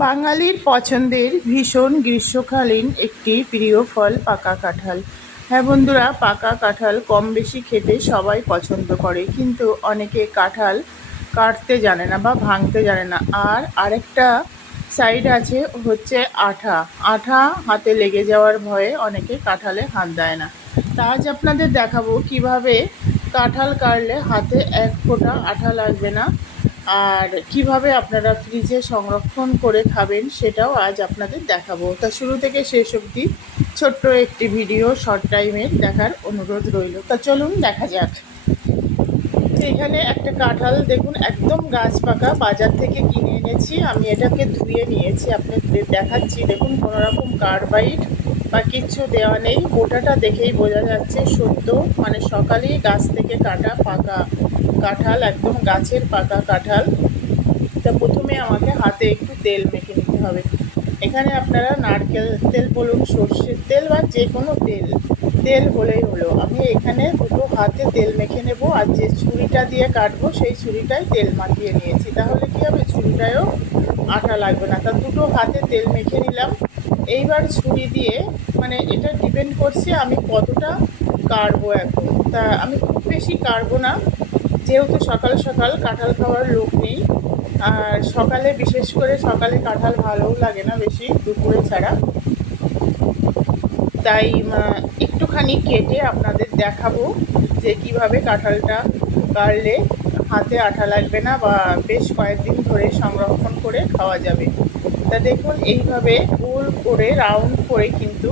বাঙালির পছন্দের ভীষণ গ্রীষ্মকালীন একটি প্রিয় ফল পাকা কাঁঠাল। হ্যাঁ বন্ধুরা, পাকা কাঁঠাল কম বেশি খেতে সবাই পছন্দ করে, কিন্তু অনেকে কাঁঠাল কাটতে জানে না বা ভাঙতে জানে না। আর আরেকটা সাইড আছে, হচ্ছে আঠা। আঠা হাতে লেগে যাওয়ার ভয়ে অনেকে কাঁঠালে হাত দেয় না। তা আজ আপনাদের দেখাবো কীভাবে কাঁঠাল কাটলে হাতে এক ফোঁটা আঠা লাগবে না। আর কীভাবে আপনারা ফ্রিজে সংরক্ষণ করে খাবেন সেটাও আজ আপনাদের দেখাবো। তা শুরু থেকে শেষ অবধি ছোট্ট একটি ভিডিও শর্ট টাইমের দেখার অনুরোধ রইল। তা চলুন দেখা যাক। এখানে একটা কাঁঠাল, দেখুন, একদম গাছ পাকা, বাজার থেকে কিনে এনেছি। আমি এটাকে ধুয়ে নিয়েছি, আপনাদের দেখাচ্ছি। দেখুন, কোনো রকম কার্বাইড বা কিচ্ছু দেওয়া নেই। গোটাটা দেখেই বোঝা যাচ্ছে সত্য। মানে সকালেই গাছ থেকে কাটা পাকা। কাঁঠাল, একদম গাছের পাকা কাঁঠাল। তা প্রথমে আমাকে হাতে একটু তেল মেখে নিতে হবে। এখানে আপনারা নারকেল তেল বলুন, সর্ষের তেল বা যে কোনো তেল তেল হলেই হলো। আমি এখানে দুটো হাতে তেল মেখে নেব আর যে ছুরিটা দিয়ে কাটবো, সেই ছুরিটাই তেল মাখিয়ে নিয়েছি। তাহলে কী হবে? ছুরিটায়ও আটা লাগবে না। তা দুটো হাতে তেল মেখে নিলাম। এইবার ছুরি দিয়ে মানে এটা ডিপেন্ড করছে আমি কতটা কাটবো এখন। তা আমি খুব বেশি কাটবো না। যেহেতু সকাল সকাল কাঁঠাল খাওয়ার লোক নেই, আর সকালে বিশেষ করে সকালে কাঁঠাল ভালোও লাগে না বেশি, দুপুরে ছাড়া। তাই একটুখানি কেটে আপনাদের দেখাবো যে কীভাবে কাঁঠালটা কাটলে হাতে আঠা লাগবে না বা বেশ কয়েকদিন ধরে সংরক্ষণ করে খাওয়া যাবে। তা দেখুন, এইভাবে গোল করে, রাউন্ড করে কিন্তু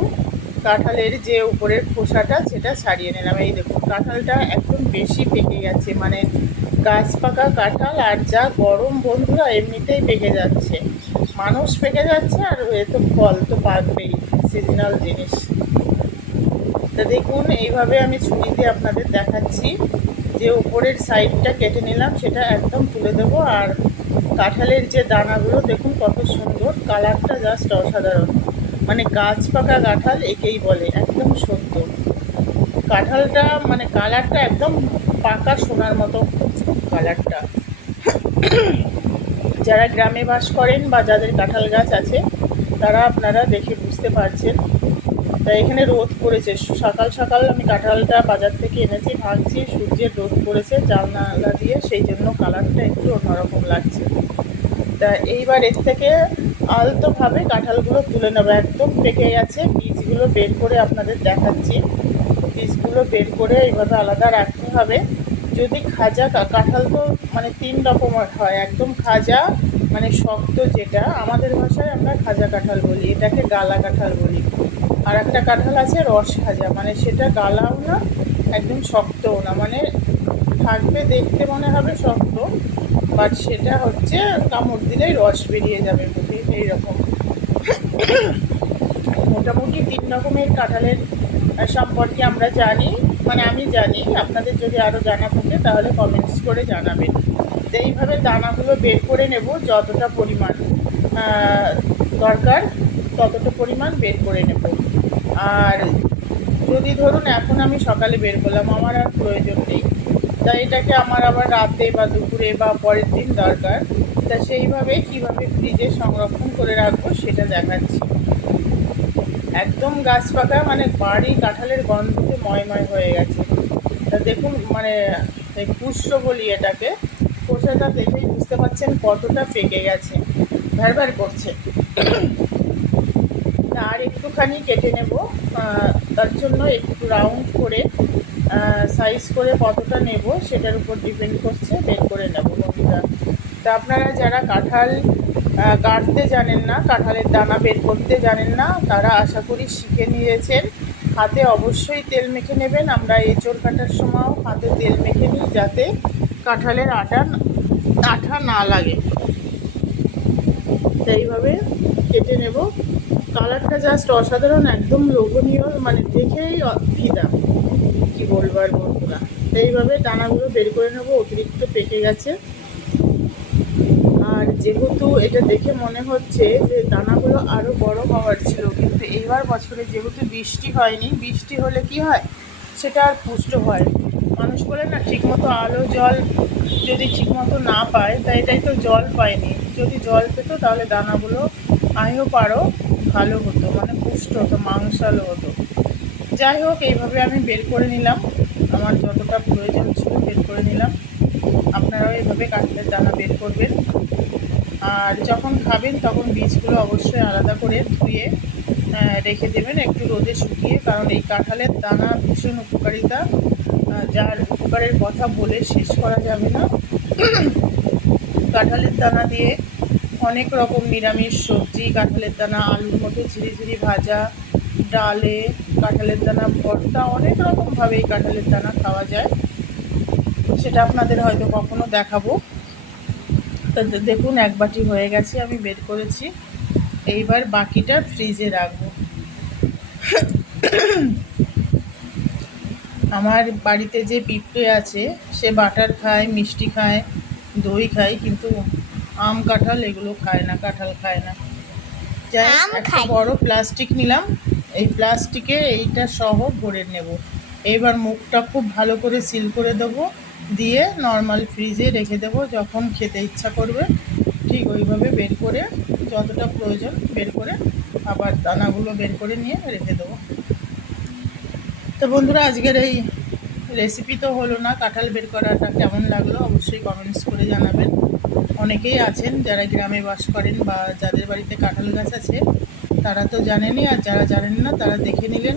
কাঁঠালের যে উপরের খোসাটা, সেটা ছাড়িয়ে নিলাম। এই দেখুন, কাঁঠালটা একদম বেশি পেকে গেছে। মানে গাছ পাকা কাঁঠাল আর যা গরম বন্ধুরা এমনিতেই পেকে যাচ্ছে। মানুষ পেকে যাচ্ছে আর এ তো ফল তো পাকবেই সিজনাল জিনিস। তা দেখুন, এইভাবে আমি ছুরি দিয়ে আপনাদের দেখাচ্ছি। যে উপরের সাইডটা কেটে নিলাম, সেটা একদম তুলে দেবো। আর কাঁঠালের যে দানাগুলো, দেখুন কত সুন্দর। কালারটা জাস্ট অসাধারণ। মানে গাছ পাকা কাঁঠাল একেই বলে, একদম সত্য। কাঁঠালটা মানে কালারটা একদম পাকা সোনার মতো কালারটা। যারা গ্রামে বাস করেন বা যাদের কাঁঠাল গাছ আছে, তারা আপনারা দেখে বুঝতে পারছেন। তা এখানে রোদ পড়েছে। সকাল সকাল আমি কাঁঠালটা বাজার থেকে এনেছি, ভাঙছি, সূর্যের রোদ পড়েছে জানলা দিয়ে, সেই জন্য কালারটা একটু অন্যরকম লাগছে। তা এইবার এর থেকে আলতোভাবে কাঁঠালগুলো তুলে নেব। একদম পেকে গেছে। বীজগুলো বের করে আপনাদের দেখাচ্ছি। বীজগুলো বের করে এইভাবে আলাদা রাখতে হবে। যদি খাজা কাঁঠাল তো মানে তিন রকমের হয়। একদম খাজা মানে শক্ত যেটা। আমাদের ভাষায় আমরা খাজা কাঁঠাল বলি। এটাকে গালা কাঁঠাল বলি। আর একটা কাঁঠাল আছে রস খাজা। মানে সেটা গালাও না, একদম শক্তও না। মানে থাকবে, দেখতে মনে হবে শক্ত বাট সেটা হচ্ছে কামড় দিলেই রস বেরিয়ে যাবে মুখে এইরকম। মোটামুটি তিন রকমের কাঁঠালের সম্পর্কে আমরা জানি মানে আমি জানি, আপনাদের যদি আরও জানা থাকে তাহলে কমেন্টস করে জানাবেন। এইভাবে দানাগুলো বের করে নেব, যতটা পরিমাণ দরকার, ততটা পরিমাণ বের করে নেব। আর যদি ধরুন এখন আমি সকালে বের করলাম, আমার আর প্রয়োজন নেই। তা এটাকে আমার আবার রাতে বা দুপুরে বা পরের দিন দরকার। তা সেইভাবে কীভাবে ফ্রিজে সংরক্ষণ করে রাখব সেটা দেখাচ্ছি। একদম গাছ পাকা মানে বাড়ি কাঁঠালের গন্ধতে ময়ময় হয়ে গেছে। তা দেখুন মানে পুষ্প বলি এটাকে। খোসাটা দেখেই বুঝতে পারছেন কতটা পেকে গেছে। ভ্যারভ্যার করছে। আর একটুখানি কেটে নেব। তার জন্য একটু রাউন্ড করে সাইজ করে কতটা নেব সেটার উপর ডিপেন্ড করছে, বের করে নেব বন্ধুরা। তা আপনারা যারা কাঁঠাল কাটতে জানেন না, কাঁঠালের দানা বের করতে জানেন না, তারা আশা করি শিখে নিয়েছেন। হাতে অবশ্যই তেল মেখে নেবেন। আমরা এঁচড় কাটার সময়ও হাতে তেল মেখে নিই যাতে কাঁঠালের আটা আঠা না লাগে। তো এইভাবে কেটে নেব। কালারটা জাস্ট অসাধারণ, একদম লোভনীয় মানে দেখেই ফিদা কি বলব আর বন্ধুরা? এইভাবে দানাগুলো বের করে নেব, অতিরিক্ত পেকে গেছে। আর যেহেতু এটা দেখে মনে হচ্ছে যে দানাগুলো আরও বড় হওয়ার ছিল, কিন্তু এইবার বছরে যেহেতু বৃষ্টি হয়নি, বৃষ্টি হলে কি হয়? সেটা আর পুষ্ট হয় মানুষ বলে না, ঠিকমতো আলো, জল যদি ঠিকমতো না পায়, তা এটাই তো জল পায়নি। যদি জল পেতো, তাহলে দানাগুলো আয়ও পারো, ভালো হতো মানে পুষ্ট হতো, মাংসালো হতো। যাই হোক, এইভাবে আমি বের করে নিলাম। আমার যতটা প্রয়োজন ছিল বের করে নিলাম। আপনারাও এইভাবে কাঠলের দানা বের করবেন। আর যখন খাবেন, তখন বীজগুলো অবশ্যই আলাদা করে ধুয়ে রেখে দেবেন একটু রোদে শুকিয়ে। কারণ এই কাঁঠালের দানা ভীষণ উপকারিতা। যার উপকারের কথা বলে শেষ করা যাবে না। কাঁঠালের দানা দিয়ে অনেক রকম নিরামিষ সবজি, কাঁঠালের দানা, আলুর মতো ঝিরিঝিরি ভাজা ডালে কাঁঠালের দানা ভর্তা অনেক রকমভাবে এই কাঁঠালের দানা খাওয়া যায়। সেটা আপনাদের হয়তো কখনো দেখাবো। তা দেখুন এক বাটি হয়ে গেছে আমি বের করেছি। এইবার বাকিটা ফ্রিজে রাখব। আমার বাড়িতে যে পিঁপড়ে আছে সে বাটার খায় মিষ্টি খায় দই খায় কিন্তু আম কাঁঠাল এগুলো খায় না কাঁঠাল খায় না। যাই একটা বড় প্লাস্টিক নিলাম। এই প্লাস্টিকে এইটা সহ ভরে নেব। এবার মুখটা খুব ভালো করে সিল করে দেবো, দিয়ে নর্মাল ফ্রিজে রেখে দেবো যখন খেতে ইচ্ছা করবে। ঠিক ওইভাবে বের করে যতটা প্রয়োজন বের করে আবার দানাগুলো বের করে নিয়ে রেখে দেবো। তো বন্ধুরা, আজকের এই রেসিপি তো হলো না, কাঁঠাল বের করাটা কেমন লাগল অবশ্যই কমেন্টস করে জানাবেন। অনেকেই আছেন যারা গ্রামে বাস করেন বা যাদের বাড়িতে কাঁঠাল গাছ আছে তারা তো জানেনই আর যারা জানেন না, তারা দেখে নিলেন।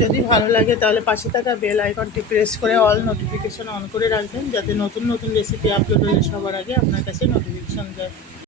যদি ভালো লাগে তাহলে পাশে থাকা বেল আইকনটি প্রেস করে অল নোটিফিকেশন অন করে রাখবেন, যাতে নতুন নতুন রেসিপি আপলোড হলে সবার আগে আপনার কাছে নোটিফিকেশন যায়।